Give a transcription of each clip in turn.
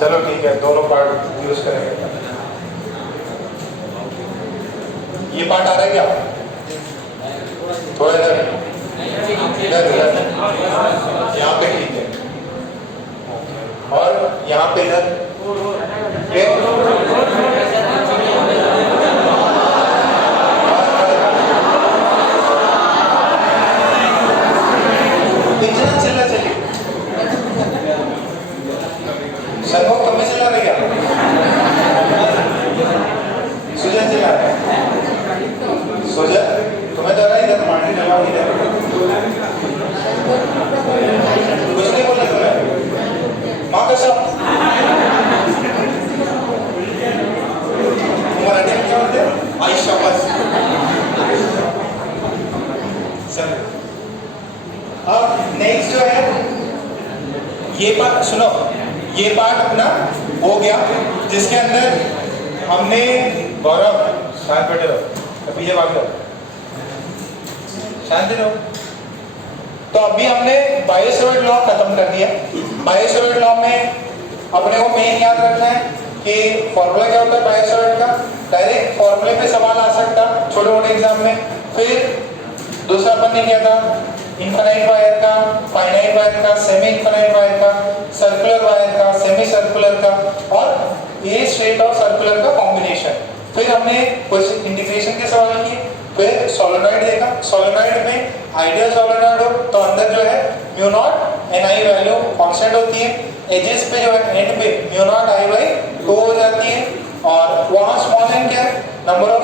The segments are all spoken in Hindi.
चलो ठीक है, दोनों पार्ट यूज करेंगे। ये पार्ट आ रहा है क्या? थोड़ा इधर इधर इधर यहाँ पे ठीक है, और यहाँ पे इधर इतना चिल्ला चलिए। सनमुख तुम भी चिल्ला रहे क्या? सुजन चिल्ला रहे? सुजन तुम्हें तो रहा इधर मारने जमा इधर कुछ नहीं बोला तुम्हें? माँ कसम मराठी में क्या बोलते हैं? आयशा बस। सर अब नेक्स्ट जो है ये पार्ट सुनो, ये पार्ट अपना हो गया जिसके अंदर हमने गौरव शांत बैठे रहो, पीछे भाग जाओ, शांति रहो। तो अभी हमने बायो-सेवर्ट लॉ खत्म कर दिया। बायो-सेवर्ट लॉ में अपने को मेन याद रखना है कि फॉर्मूला क्या होता है बायो-सेवर्ट का। डायरेक्ट फॉर्मूले पे सवाल आ सकता छोटे मोटे एग्जाम में। फिर दूसरा अपन ने किया था इनफाइनाइट वायर का, फाइनाइट वायर का, सेमी इनफाइनाइट वायर का, सर्कुलर वायर का, सेमी सर्कुलर का, और ए स्ट्रेट और सर्कुलर का कॉम्बिनेशन। फिर हमने कुछ इंटीग्रेशन के सवाल किए। फिर सोलेनॉइड देखा। सोलेनॉइड में आइडियल सोलेनॉइड हो तो अंदर जो है mu not an I value constant होती है, एजेस पे जो है एंड पे म्यू नॉट आई बाई 2 हो जाती है, और वहाँ स्मॉल एन क्या है number of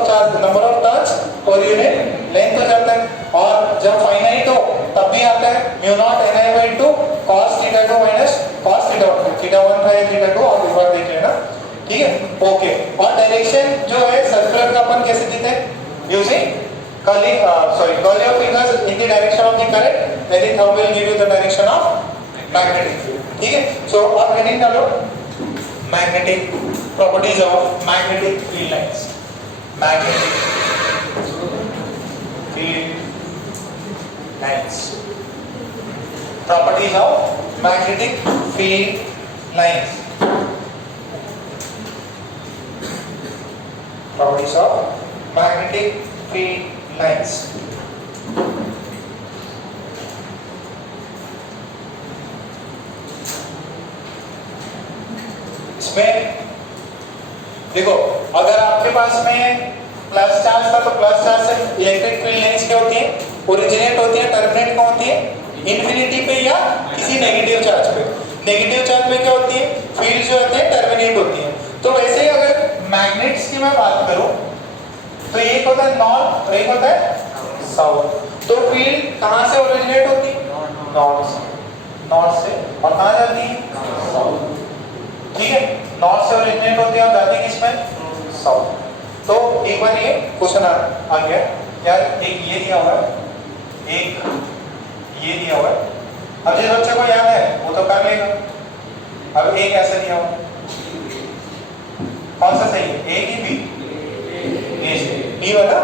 turns per unit length हो जाता है। और जब फाइनाइट हो तब भी आता है mu not an I by 2 cos theta 2 minus cos theta 1, theta 1 था या थीटा 2 और एक बार देख लेना, ठीक है ओके। और डायरेक्शन जो है सर्कुलर का अपन कैसे देते हैं using curling your fingers in the direction of the current, then the thumb will give you the direction of magnetic field, ठीक है। so अब हेडिंग डालो magnetic properties of magnetic field lines, magnetic field lines, properties of magnetic field lines, properties of magnetic field lines। इसमें देखो अगर आपके पास में प्लस चार्ज था तो प्लस चार्ज से इलेक्ट्रिक फील्ड लाइंस क्या होती है ओरिजिनेट होती है, टर्मिनेट कहाँ होती है इन्फिनिटी पे या किसी नेगेटिव चार्ज पे। नेगेटिव चार्ज में क्या होती है फील्ड जो होते हैं टर्मिनेट होती है। तो वैसे ही अगर मैग्नेट्स की मैं बात करूं तो एक होता है नॉर्थ और एक होता है साउथ। तो फील्ड कहां से ओरिजिनेट होती है नॉर्थ से, और कहां जाती है साउथ, ठीक है। नॉर्थ से ओरिजिनेट होती है और जाती है किसमें साउथ। तो एक बार ये क्वेश्चन आ गया यार, एक ये दिया हुआ है एक ये दिया हुआ है। अब जिस बच्चे को याद है वो तो कर लेगा। अब एक ऐसा दिया हुआ, कौन सा सही है ए की बी? बी वाला,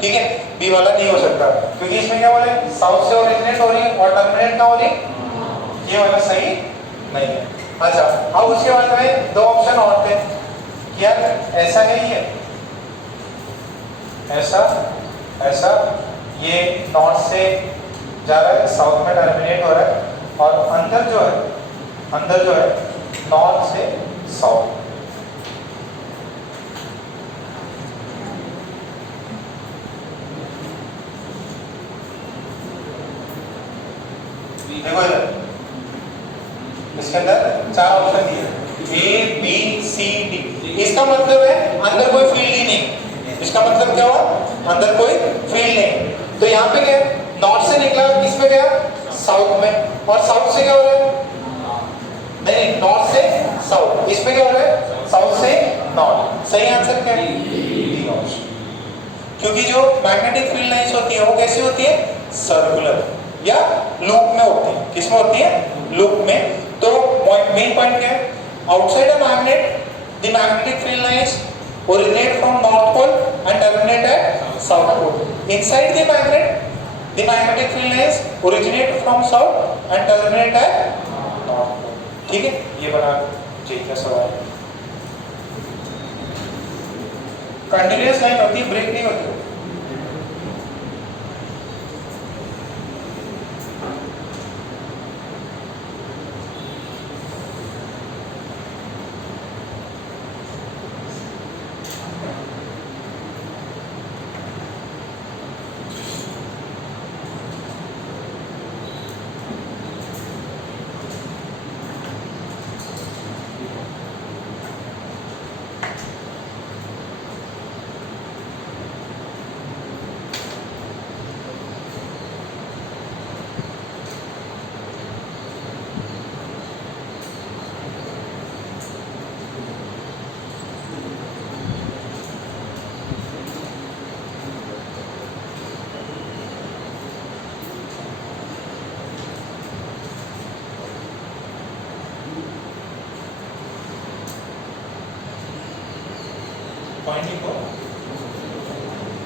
ठीक है बी वाला नहीं हो सकता क्योंकि इसमें क्या बोले साउथ से ओरिजिनेट हो रही है और टर्मिनेट कहाँ हो रही है, ये वाला सही नहीं है। अच्छा अब उसके बाद में दो ऑप्शन और थे क्या ऐसा है ये ऐसा ऐसा, ये नॉर्थ से जा रहा है साउथ में टर्मिनेट हो रहा है, और अंदर जो है नॉर्थ से साउथ। देखो इधर इसके अंदर चार ऑप्शन दिए ए बी सी डी। इसका मतलब है अंदर कोई फील्ड ही नहीं। इसका मतलब क्या हुआ अंदर कोई फील्ड नहीं। तो यहाँ पे क्या है नॉर्थ से निकला किसमें गया साउथ में, और साउथ से क्या हो रहा है नहीं नॉर्थ से साउथ, इसमें क्या हो रहा है साउथ से नॉर्थ। सही आंसर क्या है क्योंकि जो मैग्नेटिक फील्ड लाइंस होती है वो कैसी होती है सर्कुलर या लूप में होती है। किसमें होती है लूप में। तो मेन पॉइंट क्या है outside a magnet the magnetic field lines originate from north pole and terminate at south pole. Inside the magnetic field lines originate from south and terminate at north pole. ठीक है, ये बना जी का सवाल। कंटिन्यूअस लाइन होती है, ब्रेक नहीं होती।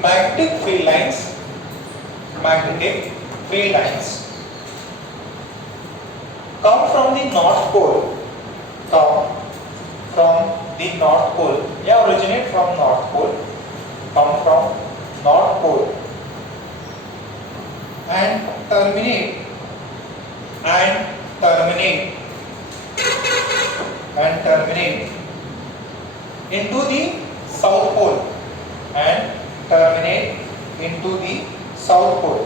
Magnetic field lines, magnetic field lines come from the north pole, yeah, originate from north pole, come from north pole and terminate into the south pole and terminate into the south pole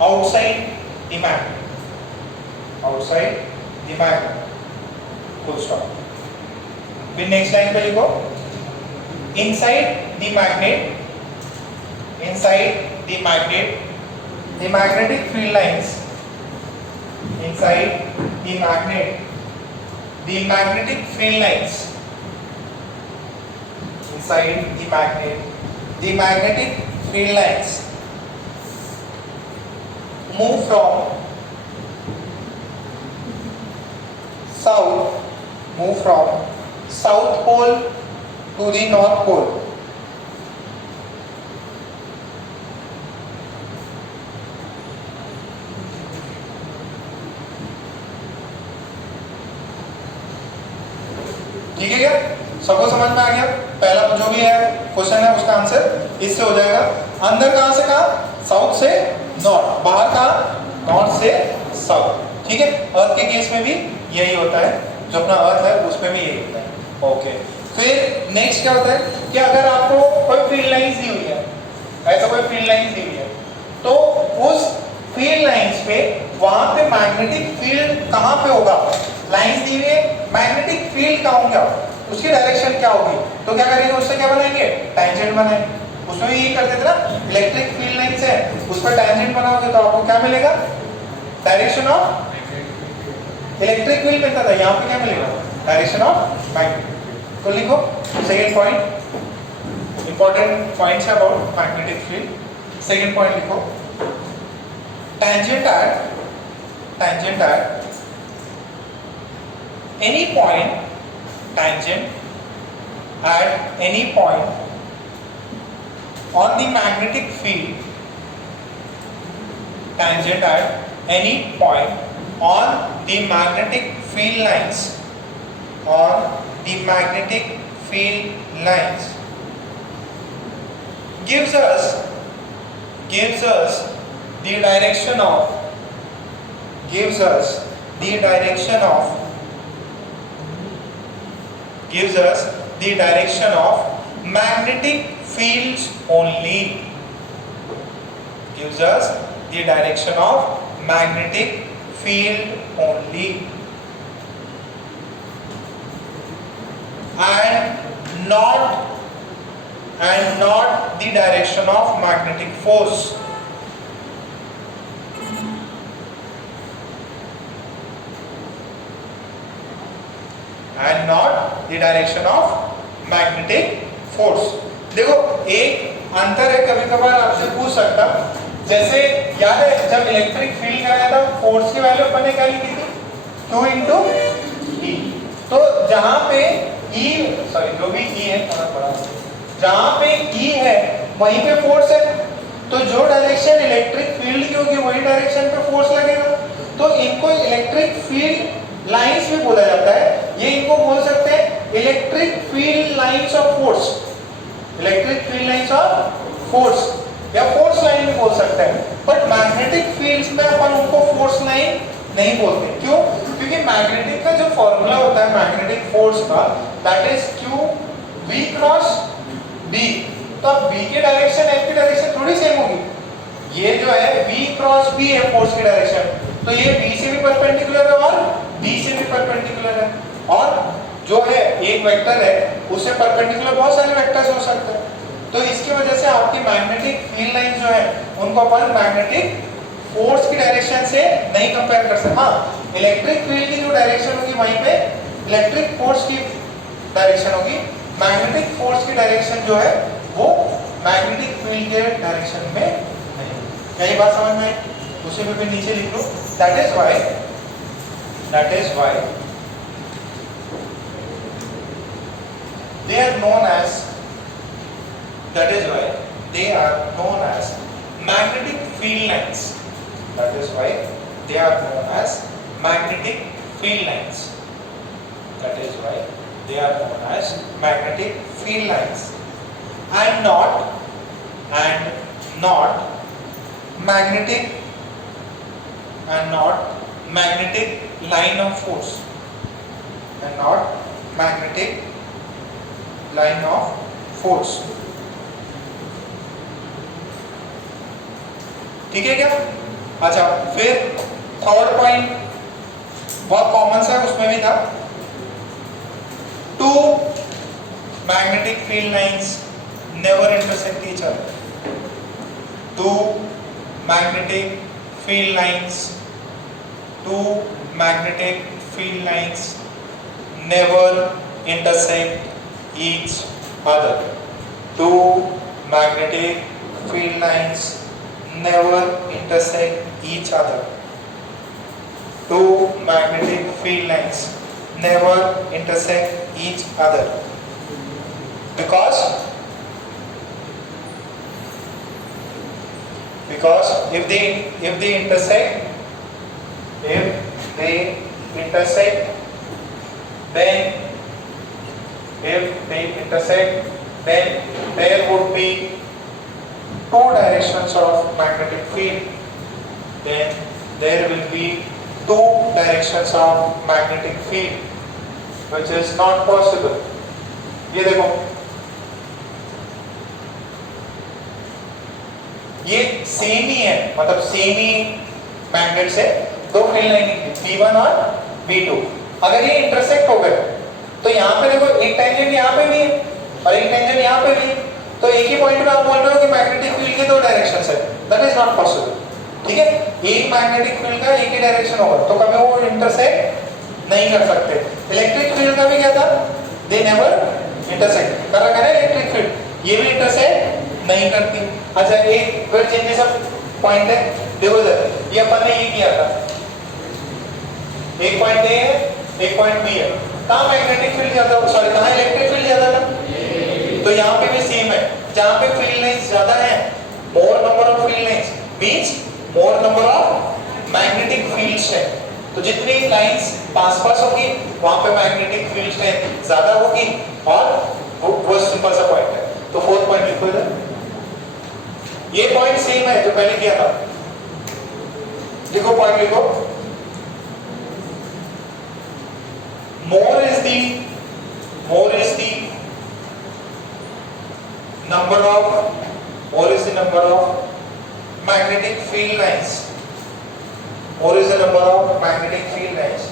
outside the magnet, full stop। फिर नेक्स्ट लाइन पे लिखो inside the magnet, the magnetic field lines, inside the magnet, the magnetic field lines, inside the magnet, the magnetic field lines move from south pole to the north pole, ठीक है क्या? सबको समझ में आ गया? पहला जो भी है क्वेश्चन है उसका आंसर इससे हो जाएगा। अंदर कहां से कहां? साउथ से नॉर्थ, बाहर कहां? नॉर्थ से साउथ, ठीक है। अर्थ के केस में भी यही होता है, जो अपना अर्थ है उसमें भी यही होता है। ओके, फिर नेक्स्ट क्या होता है कि अगर आपको कोई फील्ड लाइंस दी हुई है, ऐसा कोई फील्ड लाइंस दी हुई है, तो उस फील्ड लाइंस पे वहां पे मैग्नेटिक फील्ड कहां पे होगा? लाइंस दी हुई है, मैग्नेटिक फील्ड कहां होगा, उसकी डायरेक्शन क्या होगी? तो क्या करेंगे, उससे क्या बनाएंगे? टैंजेंट बनाएंगे। उसमें भी यही करते थे ना, इलेक्ट्रिक फील्ड लाइंस है, उस पर टैंजेंट बनाओगे तो आपको क्या मिलेगा? डायरेक्शन ऑफ इलेक्ट्रिक फील्ड मिलता था, यहाँ पे क्या मिलेगा? Direction of magnetic. तो लिखो सेकेंड पॉइंट, इंपॉर्टेंट पॉइंट्स है about magnetic field. Second point लिखो, tangent at any point, tangent at any point on the magnetic field, tangent at any point on the magnetic field lines, on the magnetic field lines gives us the direction of magnetic fields only, gives us the direction of magnetic field only, and not the direction of magnetic force, and not the direction of magnetic force। देखो एक अंतर है, कभी कभार आपसे पूछ सकता, जैसे याद है जब इलेक्ट्रिक फील्ड कराया था, फोर्स की वैल्यू अपने क्या लिखी थी? Q into E। तो जहां पे E, सॉरी जो भी E है थोड़ा बड़ा, जहां पे E है वहीं पे फोर्स है, तो जो डायरेक्शन इलेक्ट्रिक फील्ड की होगी वही डायरेक्शन पे फोर्स लगेगा। तो इनको इलेक्ट्रिक फील्ड लाइंस भी बोला जाता है। ये इनको बोल सकते हैं electric field lines of force, electric field lines of force या फोर्स लाइन भी बोल सकते हैं। बट मैग्नेटिक फील्ड्स में अपन उनको फोर्स लाइन नहीं बोलते। क्यों? क्योंकि मैग्नेटिक का जो फॉर्मूला होता है मैग्नेटिक फोर्स का, that is Q V cross B। तो अब B की डायरेक्शन F की डायरेक्शन थोड़ी सेम होगी। ये जो है V क्रॉस B है फोर्स की डायरेक्शन, तो ये B से भी परपेंडिकुलर है और B से भी परपेंडिकुलर है। और जो है एक वेक्टर है उससे परपेंडिकुलर बहुत सारे वेक्टर्स हो सकते हैं। तो इसकी वजह से आपकी मैग्नेटिक फील्ड लाइन जो है उनको अपन मैग्नेटिक फोर्स की डायरेक्शन से नहीं कंपेयर कर सकते। हाँ, इलेक्ट्रिक फील्ड की जो डायरेक्शन होगी वहीं पे इलेक्ट्रिक फोर्स की डायरेक्शन होगी। मैग्नेटिक फोर्स की डायरेक्शन जो है वो मैग्नेटिक फील्ड के डायरेक्शन में नहीं। क्या ये बात समझ में आई? उसे भी फिर नीचे लिख लो। That is why they are known as magnetic field lines. That is why they are known as magnetic field lines. That is why they are known as magnetic field lines, and not magnetic line of force, and not magnetic line of force. ठीक है क्या? अच्छा, फिर थर्ड पॉइंट बहुत कॉमन सा उसमें भी था, two magnetic field lines never intersect each other. Two magnetic field lines never intersect each other. Two magnetic field lines never intersect each other. Two magnetic field lines never intersect each other because if they intersect, then there would be two directions of magnetic field. Then there will be two directions of magnetic field, which is not possible. ये देखो, ये सेम ही है, मतलब सेम ही मैग्नेट से दो फील्ड लाइन P1 और P2। अगर ये इंटरसेक्ट हो गए तो यहाँ पे देखो एक टेंजेंट यहाँ पे भी है और एक टेंजेंट यहाँ पे भी है, तो एक ही पॉइंट पे आप बोल रहे हो कि मैग्नेटिक फील्ड के दो डायरेक्शंस है। That is not possible. ठीक है, एक मैग्नेटिक फील्ड का एक ही डायरेक्शन होगा तो कभी वो इंटरसेक्ट नहीं कर सकते। इलेक्ट्रिक फील्ड का भी क्या था, दे नेवर इंटरसेक्ट करा करे इलेक्ट्रिक फील्ड, ये भी इंटरसेक्ट नहीं करती। अच्छा, एक फिर चेंजेस ऑफ पॉइंट है, देखो ये अपन ने ये किया था, एक पॉइंट ए है एक पॉइंट बी है, कहाँ मैग्नेटिक फील्ड ज्यादा, सॉरी कहाँ इलेक्ट्रिक फील्ड ज्यादा था, तो यहाँ पे भी सेम है। जहाँ पे फील्ड लाइंस ज्यादा है, मोर number of field lines means more number of magnetic fields है। तो जितनी लाइंस पास होगी वहां पे मैग्नेटिक फील्ड स्ट्रेंथ ज्यादा होगी, और वो सिंपल सा पॉइंट है। तो फोर्थ पॉइंट लिखो इधर, ये पॉइंट सेम है जो पहले किया था। लिखो पॉइंट लिखो, more is the number of magnetic field lines. More is the number of magnetic field lines.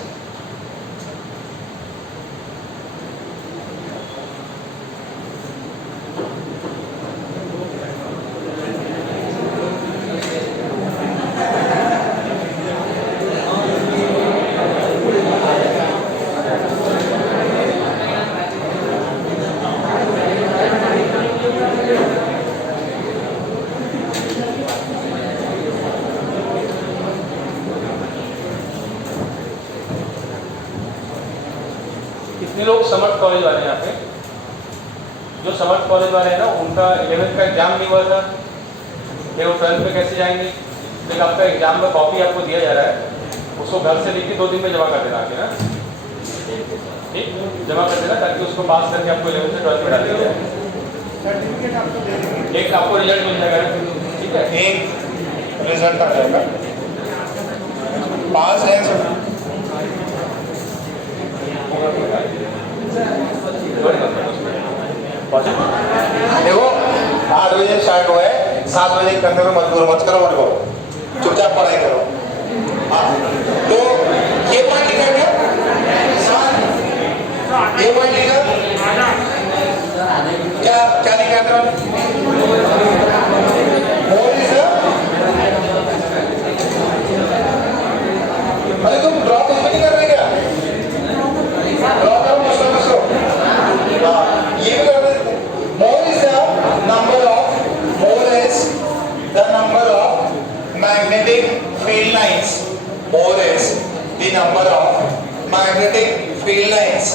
कितने लोग समर्थ कॉलेज वाले हैं यहाँ पे? जो समर्थ कॉलेज वाले हैं ना, उनका 11th का एग्जाम नहीं हुआ था, फिर वो 12th में कैसे जाएंगे? फिर आपका एग्जाम का कॉपी आपको दिया जा रहा है, उसको घर से लिख के 2 दिन में जमा कर देना आके ना, ठीक, जमा कर देना ताकि उसको पास करके आपको 11th से 12th में डाल दिया जाए। सर्टिफिकेट आपको दे देंगे, एक आपको रिजल्ट मिल जाएगा, ठीक है, एक रिजल्ट आ जाएगा, पास है सब। देखो 8 बजे स्टार्ट हुआ है, 7 बजे करने में मजबूर मत करो मेरे को, चुपचाप पढ़ाई करो। हाँ, तो ये पॉइंट लिखा क्या? ये पॉइंट लिखा क्या? क्या लिखा था? अरे तुम ड्रॉप उसमें नहीं कर रहे क्या? ड्रॉप करो मुझसे। हाँ, ये भी कर देते। More is the number of magnetic field lines. More is the number of magnetic field lines.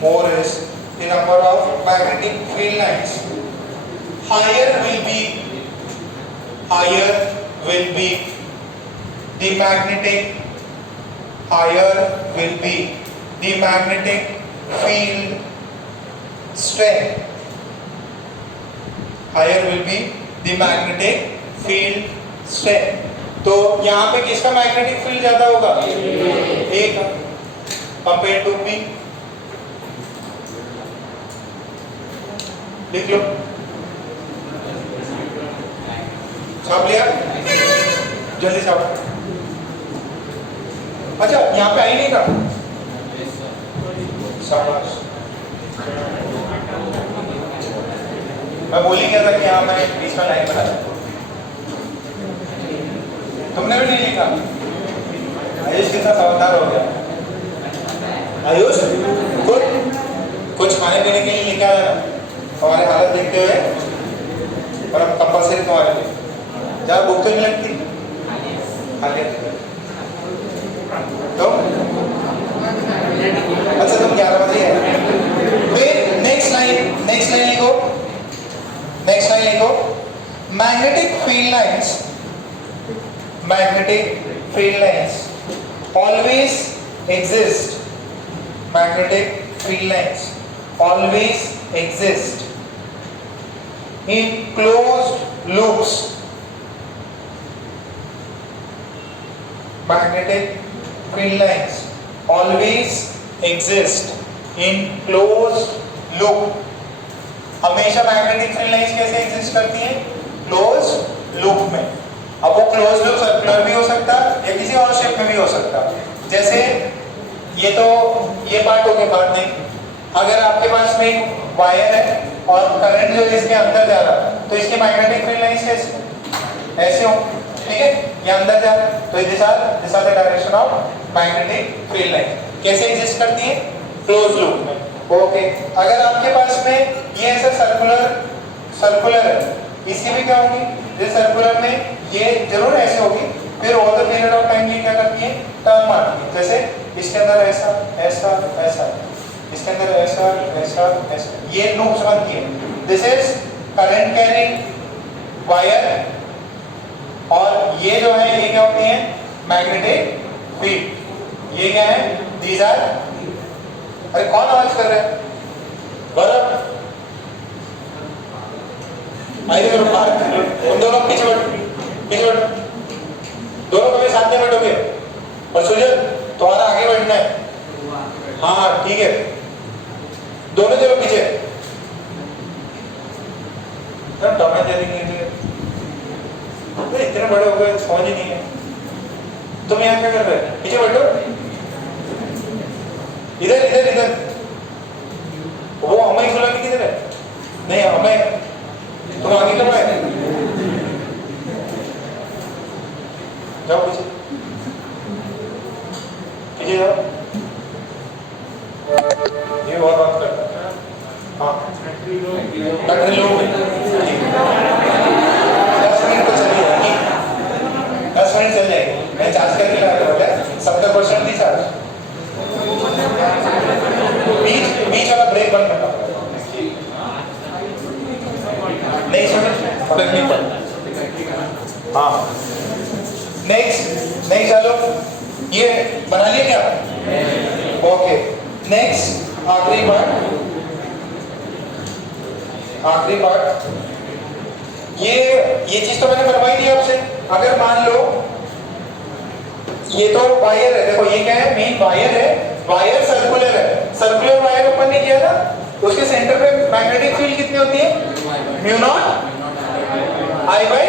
More is the number of magnetic field lines. Higher will be the magnetic. Higher will be the magnetic field strength. Higher will be the magnetic field strength. तो यहाँ पे किसका मैग्नेटिक फील्ड ज्यादा होगा? A का कंपेयर टू B। लिख लो, छाप लिया, जल्दी छाप। अच्छा, यहाँ पे आई नहीं था, शाबाश। मैं बोल ही गया था कि यहाँ मैं बीच में लाइन बना, तुमने भी नहीं लिखा। आयुष कितना समझदार हो गया। आयुष कुछ खाने पीने के लिए लिखा है हमारे हालत देखते हुए, और हम कंपल्सरी तुम्हारे लिए, जहाँ भूख तो नहीं लगती, खाली तो अच्छा तुम 11 बजे है। फिर नेक्स्ट लाइन लिखो, magnetic field lines always exist. Magnetic field lines always exist in closed loops. Magnetic field lines always exist in closed loop. हमेशा मैग्नेटिक फील्ड लाइंस कैसे एग्जिस्ट करती हैं? क्लोज्ड लूप में। अब वो क्लोज्ड लूप सर्कुलर भी हो सकता है या किसी और शेप में भी हो सकता है। जैसे ये तो ये पार्ट हो गया, बात नहीं। अगर आपके पास में एक वायर है और करंट जो इसके अंदर जा रहा है, तो इसके मैग्नेटिक फील्ड लाइंस ऐसे हो, ठीक है, ये अंदर जा रहा है, तो this are the direction of magnetic field line. कैसे एग्जिस्ट करती है? क्लोज लूप में। ओके, अगर आपके पास में ये ऐसा सर्कुलर है, इसकी भी क्या होगी? इस सर्कुलर में ये जरूर ऐसे होगी, फिर over the period of time ये क्या करती है? टर्न मारती है। जैसे इसके अंदर ऐसा ऐसा ऐसा, इसके अंदर ऐसा ऐसा ऐसा, ये लूप्स बनती है। This is current carrying wire, और ये जो है ये क्या होती है? Magnetic field. ये क्या है? दीज आर, अरे कौन आवाज कर रहा है? गौरव, आइए करो बाहर। उन दोनों पीछे बैठो, दोनों कभी साथ में बैठोगे। और सुजल, तुम्हारा आगे बैठना है। हाँ ठीक है, दोनों चलो पीछे। डॉक्टर दे देंगे, तो इतने बड़े हो गए समझ ही नहीं है। तुम यहाँ क्या कर रहे हो? पीछे बैठो, इधर इधर इधर। वो हमें सुना कि किधर है? नहीं हमें, तुम आगे कब आए? जाओ पीछे, पीछे जाओ। ये बहुत बात करता है। हाँ बैटरी लो, 10 मिनट तो चली जाएगी, 10 मिनट चल जाएगी। मैं चार्ज करके लगा 70% थी चार्ज। बीच वाला ब्रेक बंद करना नहीं समझ तक नहीं पढ़ना। हाँ नेक्स्ट चलो, ये बना लिया क्या? ओके नेक्स्ट आखिरी पार्ट ये चीज तो मैंने बनवाई दी आपसे। अगर मान लो ये तो वायर है, देखो ये क्या है, मेन वायर है, वायर सर्कुलर है, सर्कुलर वायर अपन ने किया था, उसके सेंटर पे मैग्नेटिक फील्ड कितनी होती है? Mu not I by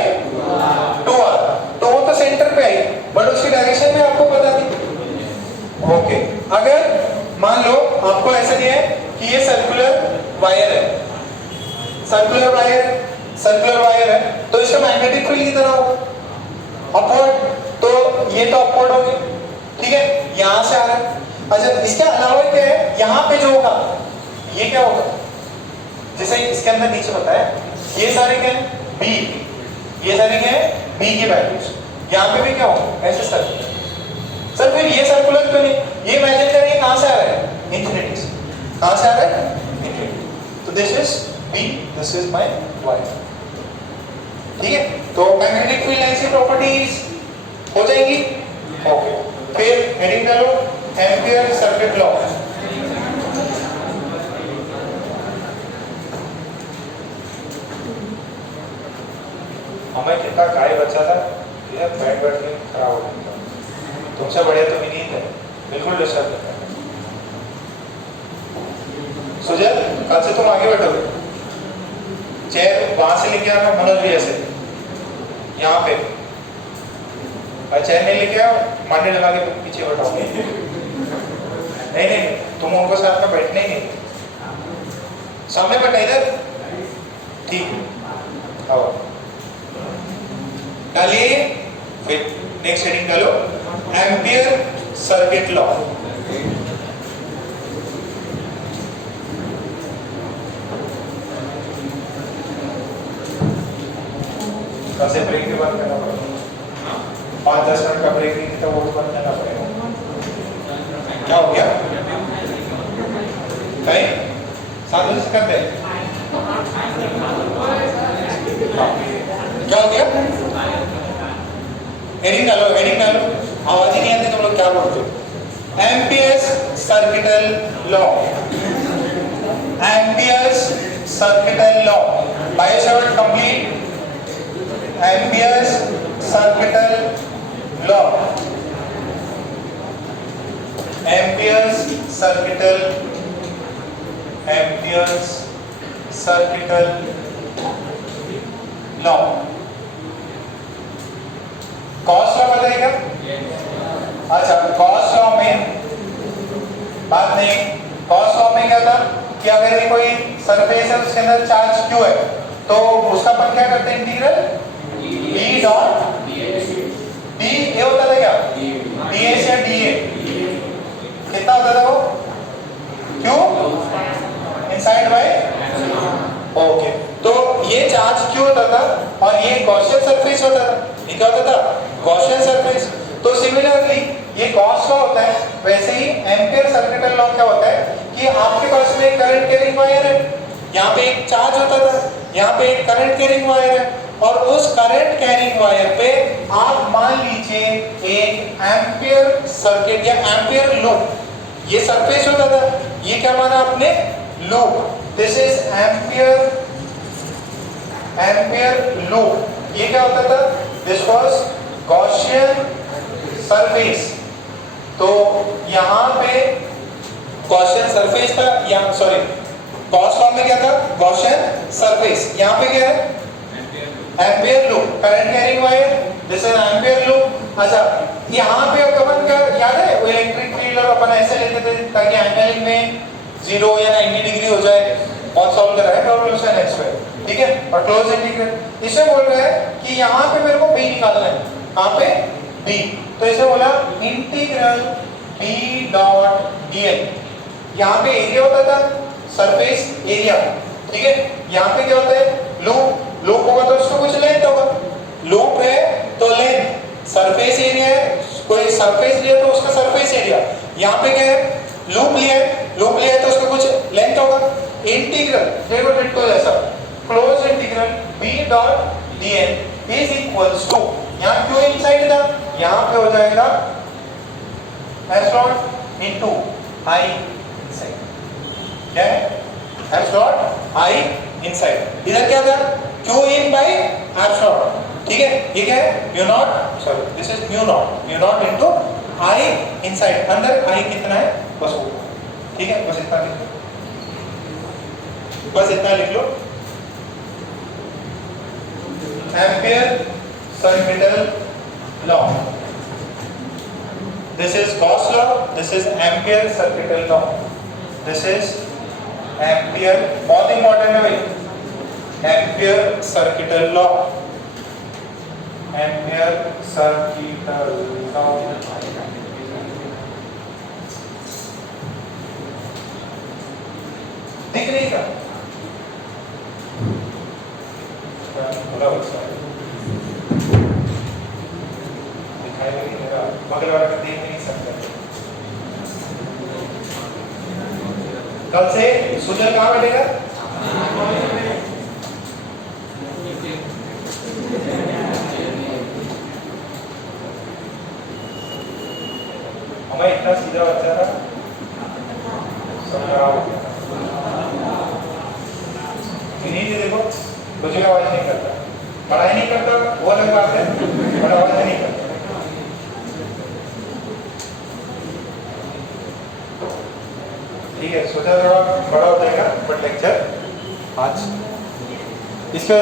2r। तो वो तो सेंटर पे आई, बट उसकी डायरेक्शन में आपको पता थी। ओके अगर मान लो आपको ऐसा दिया है कि ये सर्कुलर वायर है, सर्कुलर वायर है, तो इसका मैग्नेटिक फील्ड कितना होगा? अपवर्ड। तो ये तो अपवर्ड होगी, ठीक है, यहां से आ रहा है। अच्छा इसके अलावा क्या है, यहां पे जो होगा ये क्या होगा? जैसे इसके अंदर नीचे बताया ये सारे क्या है? बी, ये सारे क्या है? बी की वैल्यूज। यहां पे भी क्या होगा? ऐसे सर्कुलर। सर फिर ये सर्कुलर क्यों नहीं? ये इमेजिन करेंगे कहां से आ रहा है? इंफिनिटी से। कहां से आ रहा है? इंफिनिटी। तो this is B, this is my Y. ठीक है, तो मैग्नेटिक फील्ड लाइन की प्रॉपर्टीज हो जाएंगी। ओके फिर हेडिंग डालो एम्पियर सर्किट लॉ। हमें कितना काय बचा था, ये बैठ के खराब हो गया। तुमसे बढ़िया तो विनीत है, बिल्कुल डिस्टर्ब नहीं करना। सुजल कल से तुम आगे बैठोगे, चेयर वहां से लेके आना, मनोज भी ऐसे यहाँ पे, और चेयर नहीं लेके आओ, मांडे लगा के पीछे बैठाओगे। नहीं तुम उनको साथ में बैठने ही नहीं, सामने बैठा इधर, ठीक आओ डालिए। फिर नेक्स्ट हेडिंग डालो एम्पियर सर्किट लॉ। कैसे ब्रेक के बाद करना पड़ेगा, 5-10 मिनट का ब्रेक नहीं था, वो भी बंद करना पड़ेगा। क्या हो गया? कहीं साथ में करते हैं, क्या हो गया? हेडिंग डालो, आवाज ही नहीं आती तुम लोग क्या बोलते हो? Ampere's circuital law, Ampere's circuital law, by short complete. Ampere's circuital law, Ampere's circuital law. Gauss law बताएगा? अच्छा गॉस लॉ में बात नहीं, गॉस लॉ में क्या था कि अगर ये कोई सरफेस है उसके अंदर चार्ज क्यू है, तो उसका अपन क्या करते हैं? इंटीग्रल B डॉट D, ये होता था क्या? DS या DA, कितना होता था वो? Q inside bye. ओके तो ये चार्ज क्यों होता था और ये गॉसियन सरफेस होता था, ये क्या होता था? Gaussian surface. तो सिमिलरली ये गॉस लॉ होता है, वैसे ही एम्पियर सर्किटल लॉ क्या होता है कि आपके पास में एक करंट कैरिंग वायर है, यहाँ पे एक चार्ज होता था, यहाँ पे एक करंट कैरिंग वायर है, और उस करंट कैरिंग वायर पे आप मान लीजिए एक एम्पियर सर्किट या एम्पियर लूप, ये सरफेस होता था, ये क्या माना आपने? Loop. This is ampere loop. ये क्या होता था? This was Gaussian surface. तो यहाँ पे गॉसियन सरफेस था, यहाँ सॉरी गॉस लॉ में क्या था? Gaussian surface. यहाँ पे क्या है? Ampere loop, current carrying wire, this is ampere loop. अच्छा यहाँ पे अपन का याद है इलेक्ट्रिक फील्ड, और अपन ऐसे लेते थे ताकि एंगल में 0 या 90 डिग्री हो जाए, और सॉल्व करा है कन्वोल्यूशन एक्स, ठीक है, और क्लोज इंटीग्रल। इसे बोल रहा है कि यहाँ पे मेरे को b निकालना है, कहाँ पे? b। तो इसे बोला इंटीग्रल b डॉट dl। यहाँ पे एरिया होता था, सरफेस एरिया, ठीक है। यहाँ पे क्या होता है? लूप। लूप होगा तो उसको कुछ लेंथ होगा, लूप है तो लेंथ, सरफेस एरिया है, कोई सरफेस लिया तो उसका सरफेस एरिया। यहाँ पे क्या है? लूप लिया है तो उसका कुछ लेंथ होगा। इंटीग्रल देखो डिट्टो जैसा, close integral b dot dn is equals to, यहाँ q इनसाइड था, यहाँ पे हो जाएगा s dot into i inside. क्या है? s dot i inside. इधर क्या था? q in by s dot. ठीक है, ये क्या है? Mu naught, sorry this is mu naught into i inside. अंदर i कितना है? बस वो। ठीक है, बस इतना लिख लो, बस इतना लिख लो। Ampere circuital law, this is Gauss law, this is ampere circuital law, this is ampere, बहुत इंपॉर्टेंट है भाई, ampere circuital law, ampere circuital law। दिख रही क्या? दिखाई दे रही मेरा बगल वाला देख नहीं सकता। कल से सुजल कहाँ बैठेगा? हमें इतना सीधा बच्चा था, सब खराब हो गया। इन्हीं देखो कुछ आवाज नहीं करता, पढ़ाई नहीं करता, वो अलग बात है, पर आवाज नहीं करता। ठीक है, सोचा थोड़ा बड़ा हो जाएगा, बट लेक्चर आज इसके